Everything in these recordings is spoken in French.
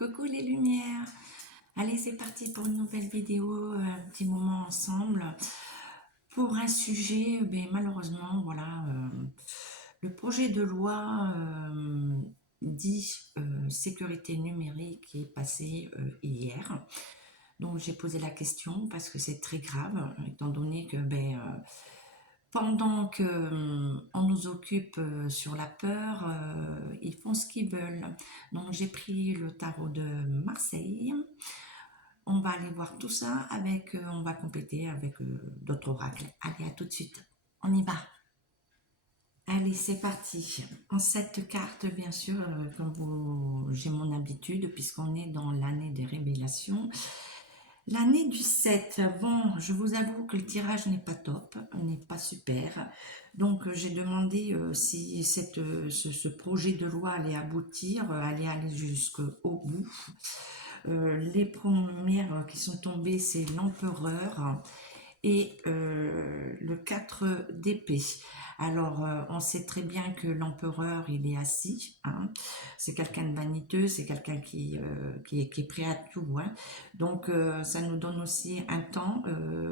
Coucou les lumières. Allez, c'est parti pour une nouvelle vidéo, un petit moment ensemble pour un sujet, malheureusement, voilà, le projet de loi dit sécurité numérique qui est passé hier. Donc j'ai posé la question parce que c'est très grave, étant donné que pendant que on nous occupe sur la peur, ils font ce qu'ils veulent. Donc j'ai pris le tarot de Marseille. On va aller voir tout ça avec, on va compléter avec d'autres oracles. Allez, à tout de suite. On y va. Allez, c'est parti. En cette carte, bien sûr, j'ai mon habitude, puisqu'on est dans l'année des révélations. L'année du 7, bon, je vous avoue que le tirage n'est pas top, n'est pas super. Donc, j'ai demandé si ce projet de loi allait aboutir, allait aller jusqu'au bout. Les premières qui sont tombées, c'est l'empereur et le 4 d'épée. Alors, on sait très bien que l'empereur, il est assis, hein. C'est quelqu'un de vaniteux, c'est quelqu'un qui est prêt à tout, hein. Donc, ça nous donne aussi un temps,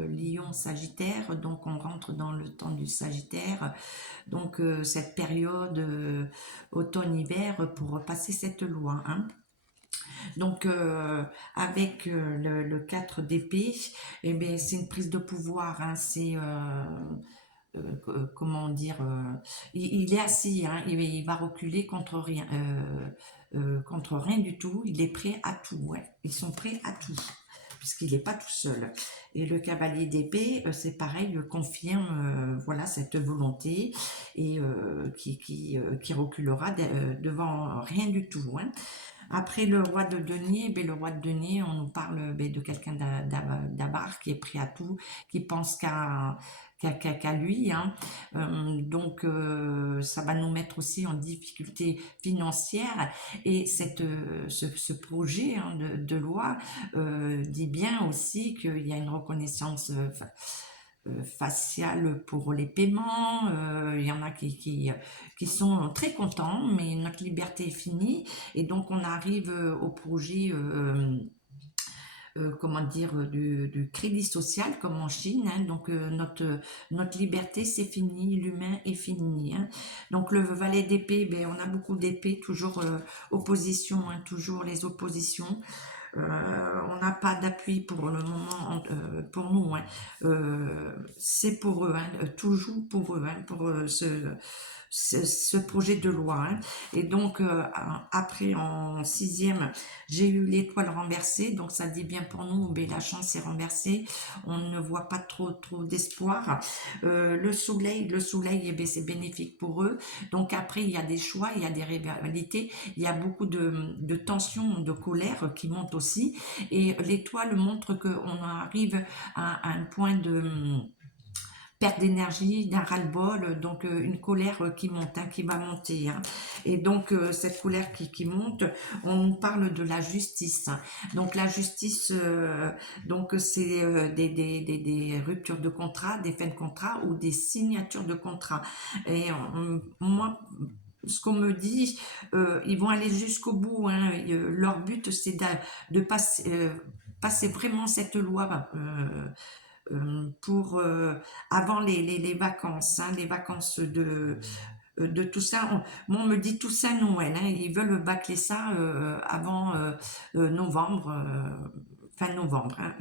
Lion, Sagittaire, donc on rentre dans le temps du Sagittaire. Donc, cette période automne-hiver pour passer cette loi, hein. Donc, avec le 4 d'épée, c'est une prise de pouvoir, hein, c'est, comment dire, il est assis, hein, il va reculer contre rien du tout, il est prêt à tout, ouais. Ils sont prêts à tout, puisqu'il n'est pas tout seul. Et le cavalier d'épée, c'est pareil, confirme voilà, cette volonté et qui reculera devant rien du tout, hein. Après le roi de denier, le roi de denier, on nous parle de quelqu'un d'avare qui est prêt à tout, qui pense qu'à lui, hein. Donc ça va nous mettre aussi en difficulté financière et ce projet, hein, de loi dit bien aussi qu'il y a une reconnaissance faciale pour les paiements. Il y en a qui sont très contents, mais notre liberté est finie et donc on arrive au projet comment dire, du crédit social comme en Chine, hein. Donc notre liberté c'est fini, l'humain est fini, hein. Donc le valet d'épée, on a beaucoup d'épées, toujours opposition, hein, toujours les oppositions. On n'a pas d'appui pour le moment, pour nous, hein. C'est pour eux, hein, toujours pour eux, hein, pour ce projet de loi, hein. Et donc après en sixième, j'ai eu l'étoile renversée, donc ça dit bien pour nous, la chance est renversée, on ne voit pas trop d'espoir. Le soleil, c'est bénéfique pour eux. Donc après il y a des choix, il y a des rivalités, il y a beaucoup de tensions, de colère qui montent aussi. Et l'étoile montre qu'on arrive à un point de perte d'énergie, d'un ras-le-bol, donc une colère qui monte, hein, qui va monter, hein. Et donc cette colère qui monte, on nous parle de la justice, hein. Donc la justice, donc c'est des ruptures de contrat, des fins de contrat ou des signatures de contrat. Et moi, ce qu'on me dit, ils vont aller jusqu'au bout, hein. Leur but, c'est de passer vraiment cette loi pour avant les vacances, hein, les vacances de tout ça. Moi, on me dit tout ça Noël, hein. Ils veulent bâcler ça avant novembre, fin novembre, hein.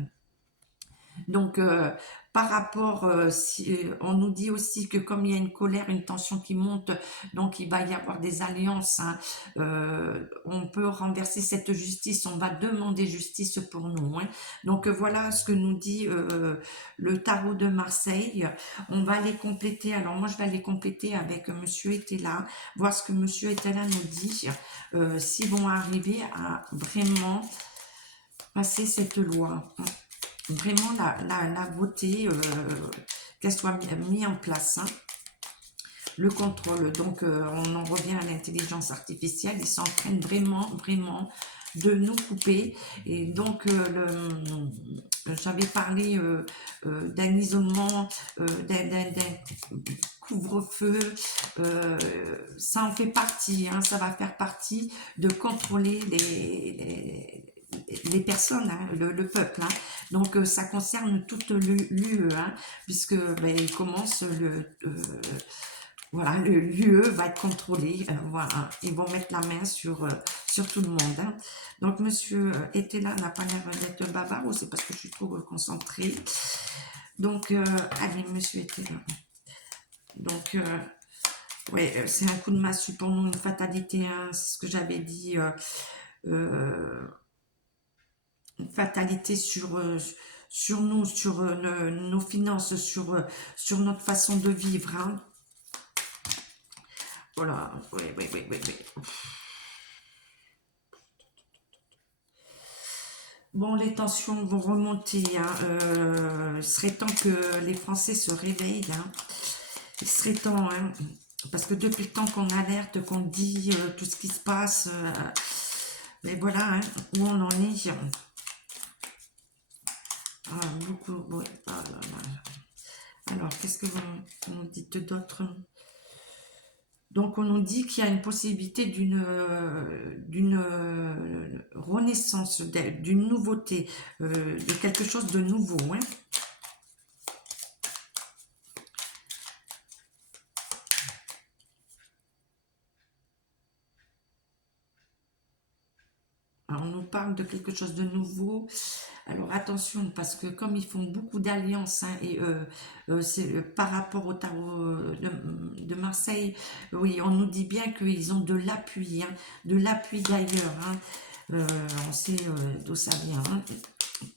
Donc, par rapport, on nous dit aussi que comme il y a une colère, une tension qui monte, donc il va y avoir des alliances, hein. On peut renverser cette justice, on va demander justice pour nous, hein. Donc voilà ce que nous dit le tarot de Marseille. On va les compléter. Alors moi, je vais les compléter avec Monsieur Etela, voir ce que Monsieur Etela nous dit, s'ils vont arriver à vraiment passer cette loi. Vraiment la beauté, qu'elle soit mise en place, hein. Le contrôle, donc on en revient à l'intelligence artificielle, ils s'entraînent vraiment de nous couper. Et donc, j'avais parlé d'un isolement, d'un couvre-feu, ça en fait partie, hein, ça va faire partie de contrôler les personnes, hein, le peuple. Hein. Donc, ça concerne toute l'UE, hein, puisque ben, il commence voilà, l'UE va être contrôlé, voilà, ils vont mettre la main sur tout le monde. Hein. Donc, monsieur était là, n'a pas l'air d'être bavard, ou c'est parce que je suis trop concentrée. Donc, allez, monsieur était là. Donc, ouais, c'est un coup de massue pour nous, une fatalité, hein, c'est ce que j'avais dit, une fatalité sur nous, sur nos finances, sur notre façon de vivre. Hein. Voilà, oui, oui, oui, oui, oui. Bon, les tensions vont remonter. Hein. Il serait temps que les Français se réveillent. Hein. Il serait temps, hein, parce que depuis le temps qu'on alerte, qu'on dit tout ce qui se passe, mais voilà hein, où on en est. Ah, beaucoup, ouais, ah là là. Alors, qu'est-ce que vous nous dites d'autre? Donc, on nous dit qu'il y a une possibilité d'une renaissance, d'une nouveauté, de quelque chose de nouveau. Hein. Alors, on nous parle de quelque chose de nouveau. Alors attention, parce que comme ils font beaucoup d'alliances, hein, et c'est par rapport au tarot de Marseille, oui, on nous dit bien qu'ils ont de l'appui, hein, de l'appui d'ailleurs. Hein. On sait d'où ça vient, hein,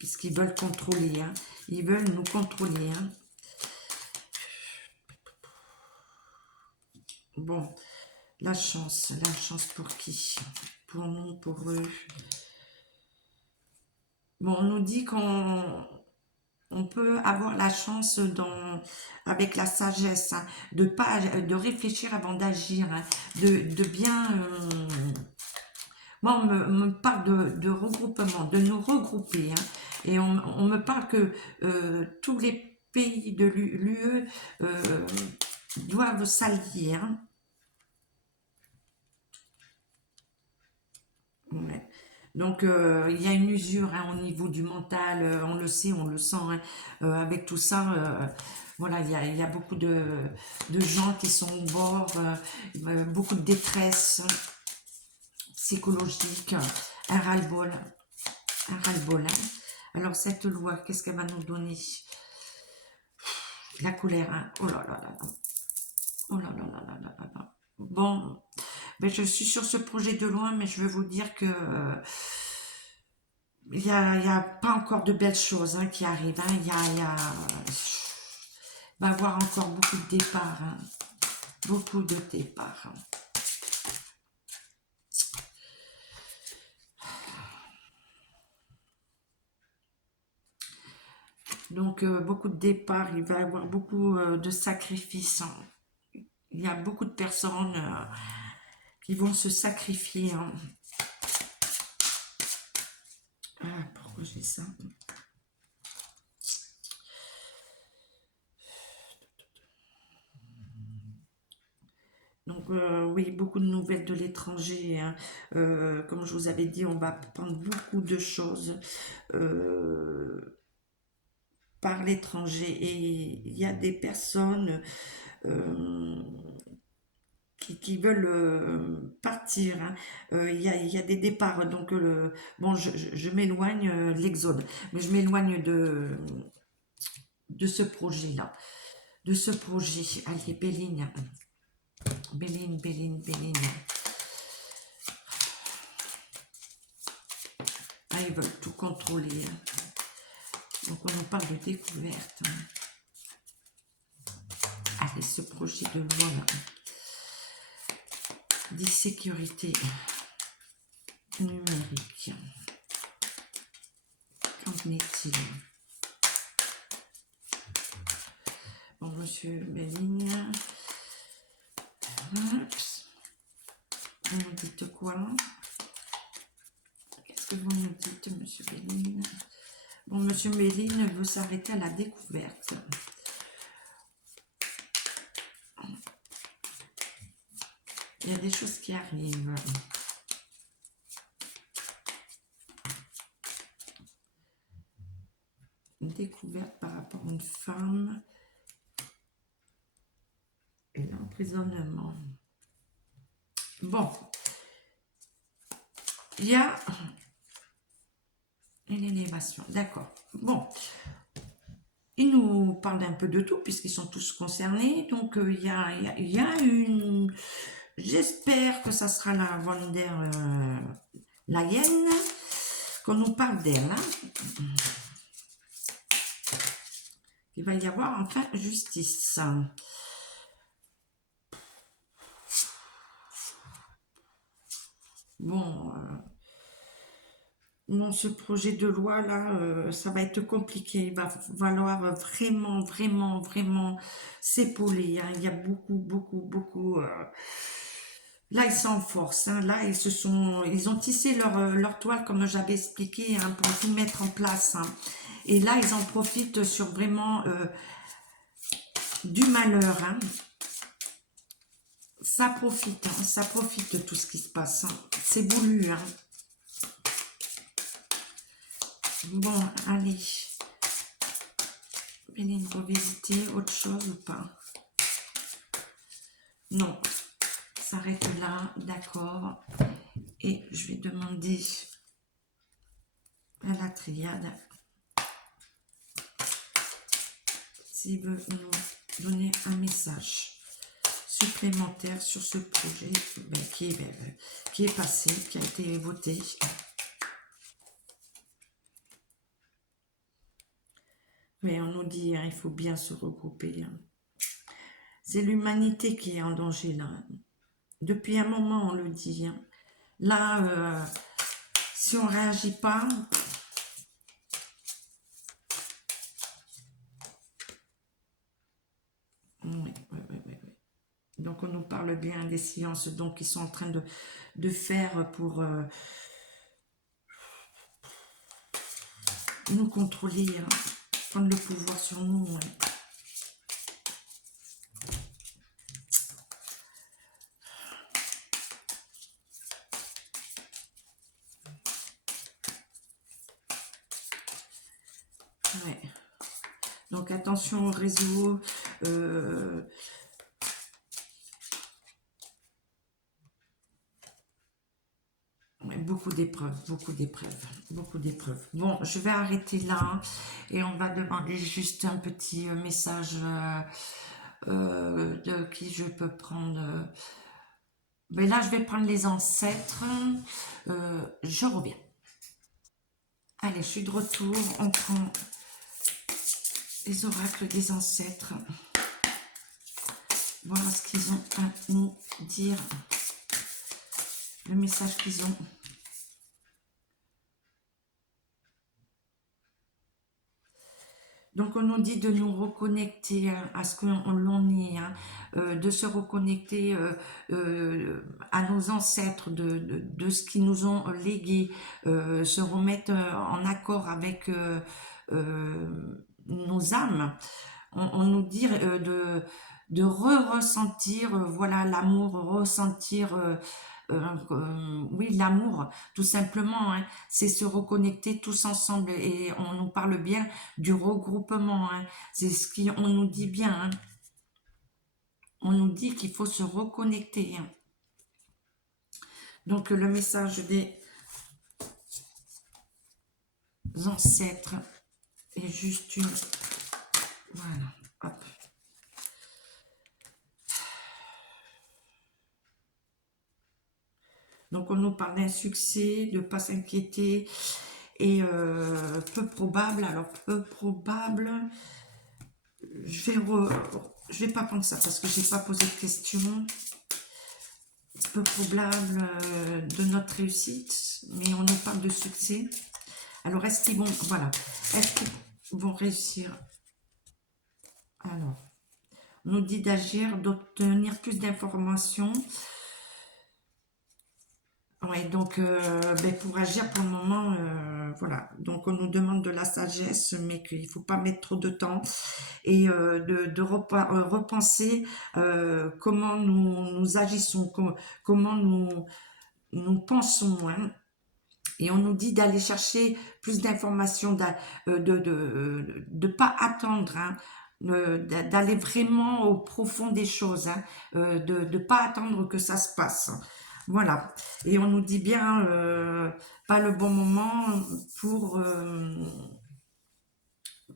puisqu'ils veulent contrôler, hein, ils veulent nous contrôler. Hein. Bon, la chance pour qui? Pour nous, pour eux. Bon, on nous dit on peut avoir la chance avec la sagesse, hein, de réfléchir avant d'agir, hein, de bien... moi, on me parle de regroupement, de nous regrouper. Hein, et on me parle que tous les pays de l'UE doivent s'allier. Hein. Ouais. Donc, il y a une usure hein, au niveau du mental, on le sait, on le sent. Hein, avec tout ça, voilà, il y a beaucoup de gens qui sont au bord, beaucoup de détresse psychologique, un ras-le-bol. Un ras-le-bol. Hein. Alors, cette loi, qu'est-ce qu'elle va nous donner? La colère. Hein. Oh là là là là. Oh là là là là là là là. Bon, ben, je suis sur ce projet de loi, mais je veux vous dire que... il y a pas encore de belles choses hein, qui arrivent. Hein. Il va y avoir encore beaucoup de départs. Hein. Beaucoup de départs. Hein. Donc, beaucoup de départs. Il va y avoir beaucoup de sacrifices. Hein. Il y a beaucoup de personnes qui vont se sacrifier. Hein. Ah, pourquoi j'ai ça? Donc oui, beaucoup de nouvelles de l'étranger. Hein. Comme je vous avais dit, on va prendre beaucoup de choses par l'étranger. Et il y a des personnes qui veulent partir. Hein. Il y a des départs. Donc, bon, je m'éloigne de l'exode, mais je m'éloigne de ce projet-là. De ce projet. Allez, Béline. Béline, Béline, Béline. Ah, ils veulent tout contrôler. Hein. Donc, on nous parle de découverte. Hein. Allez, ce projet de loi-là. D'insécurité numérique. Qu'en est-il? Bon, monsieur Béline. Vous nous dites quoi? que vous nous dites, Monsieur Béline? Bon, Monsieur Béline veut s'arrêter à la découverte. Il y a des choses qui arrivent. Une découverte par rapport à une femme. Et l'emprisonnement. Bon. Il y a une élévation. D'accord. Bon. Il nous parle un peu de tout, puisqu'ils sont tous concernés. Donc, il y a une... J'espère que ça sera la von der Leyen, qu'on nous parle d'elle. Hein. Il va y avoir enfin justice. Bon, non, ce projet de loi là, ça va être compliqué. Il va falloir vraiment, vraiment, vraiment s'épauler. Hein. Il y a beaucoup. Là, ils sont en force. Hein. Là, ils ont tissé leur toile comme j'avais expliqué hein, pour tout mettre en place. Hein. Et là, ils en profitent sur vraiment du malheur. Hein. Ça profite de tout ce qui se passe. Hein. C'est voulu. Hein. Bon, allez. Béline, revisiter autre chose ou pas? Non. S'arrête là, d'accord. Et je vais demander à la triade s'il veut nous donner un message supplémentaire sur ce projet qui est passé, qui a été voté. Mais on nous dit, hein, il faut bien se regrouper. Hein. C'est l'humanité qui est en danger là. Depuis un moment, on le dit. Hein. Là, si on ne réagit pas, oui. Donc, on nous parle bien des silences donc ils sont en train de faire pour nous contrôler, hein, prendre le pouvoir sur nous. Ouais. Ouais. Donc, attention au réseau. Beaucoup d'épreuves. Bon, je vais arrêter là et on va demander juste un petit message de qui je peux prendre. Mais là, je vais prendre les ancêtres. Je reviens. Allez, je suis de retour. On prend les oracles des ancêtres. Voir ce qu'ils ont à nous dire. Le message qu'ils ont. Donc, on nous dit de nous reconnecter à ce qu'on l'on est, hein, de se reconnecter à nos ancêtres, de ce qu'ils nous ont légué, se remettre en accord avec nos âmes. On nous dit de ressentir, voilà, l'amour, ressentir... oui, l'amour, tout simplement, hein, c'est se reconnecter tous ensemble et on nous parle bien du regroupement, hein, c'est ce qu'on nous dit bien, hein. On nous dit qu'il faut se reconnecter. Hein. Donc le message des ancêtres est juste une... Voilà, hop. Donc on nous parle d'un succès, de ne pas s'inquiéter, et peu probable, alors peu probable, je vais pas prendre ça parce que j'ai pas posé de questions, peu probable de notre réussite, mais on nous parle de succès. Alors est-ce qu'ils vont, voilà, est-ce qu'ils vont réussir? Alors, on nous dit d'agir, d'obtenir plus d'informations. Ouais, donc pour agir pour le moment, voilà. Donc on nous demande de la sagesse, mais qu'il faut pas mettre trop de temps et repenser comment nous agissons, comment nous pensons, hein. Et on nous dit d'aller chercher plus d'informations, de pas attendre, hein, d'aller vraiment au profond des choses, hein, de pas attendre que ça se passe. Voilà. Et on nous dit bien pas le bon moment pour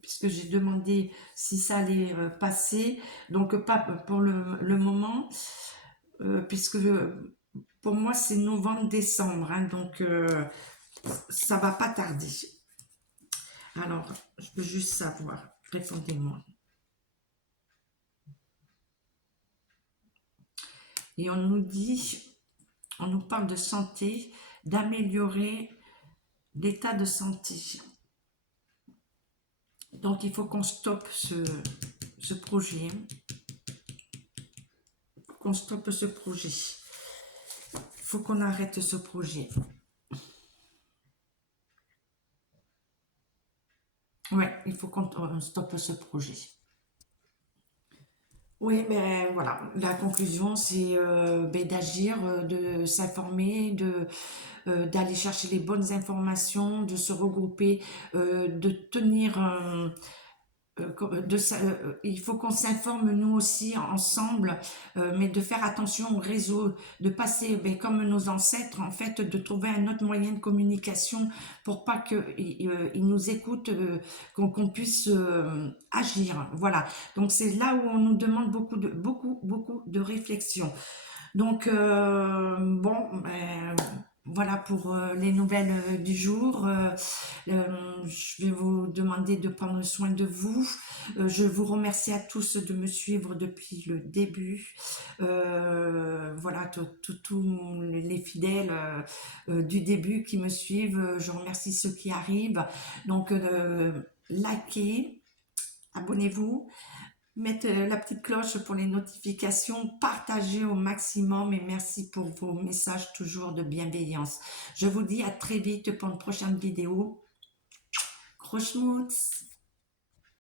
puisque j'ai demandé si ça allait passer, donc pas pour le moment, puisque pour moi c'est novembre-décembre, hein, donc ça va pas tarder. Alors, je veux juste savoir, répondez-moi. Et on nous dit, on nous parle de santé, d'améliorer l'état de santé. Donc, il faut qu'on stoppe ce projet. Qu'on stoppe ce projet. Il faut qu'on arrête ce projet. Ouais, il faut qu'on stoppe ce projet. Oui, mais voilà, la conclusion, c'est d'agir, de s'informer, d'aller chercher les bonnes informations, de se regrouper, de tenir, il faut qu'on s'informe nous aussi ensemble, mais de faire attention au réseau, de passer, comme nos ancêtres, en fait, de trouver un autre moyen de communication pour pas qu'ils nous écoutent, qu'on puisse agir. Voilà. Donc c'est là où on nous demande beaucoup de réflexion. Donc, bon, voilà pour les nouvelles du jour. Je vais vous demander de prendre soin de vous. Je vous remercie à tous de me suivre depuis le début. Voilà, tous les fidèles du début qui me suivent. Je remercie ceux qui arrivent. Donc, likez, abonnez-vous. Mettre la petite cloche pour les notifications, partagez au maximum et merci pour vos messages toujours de bienveillance. Je vous dis à très vite pour une prochaine vidéo. Gros schmutz!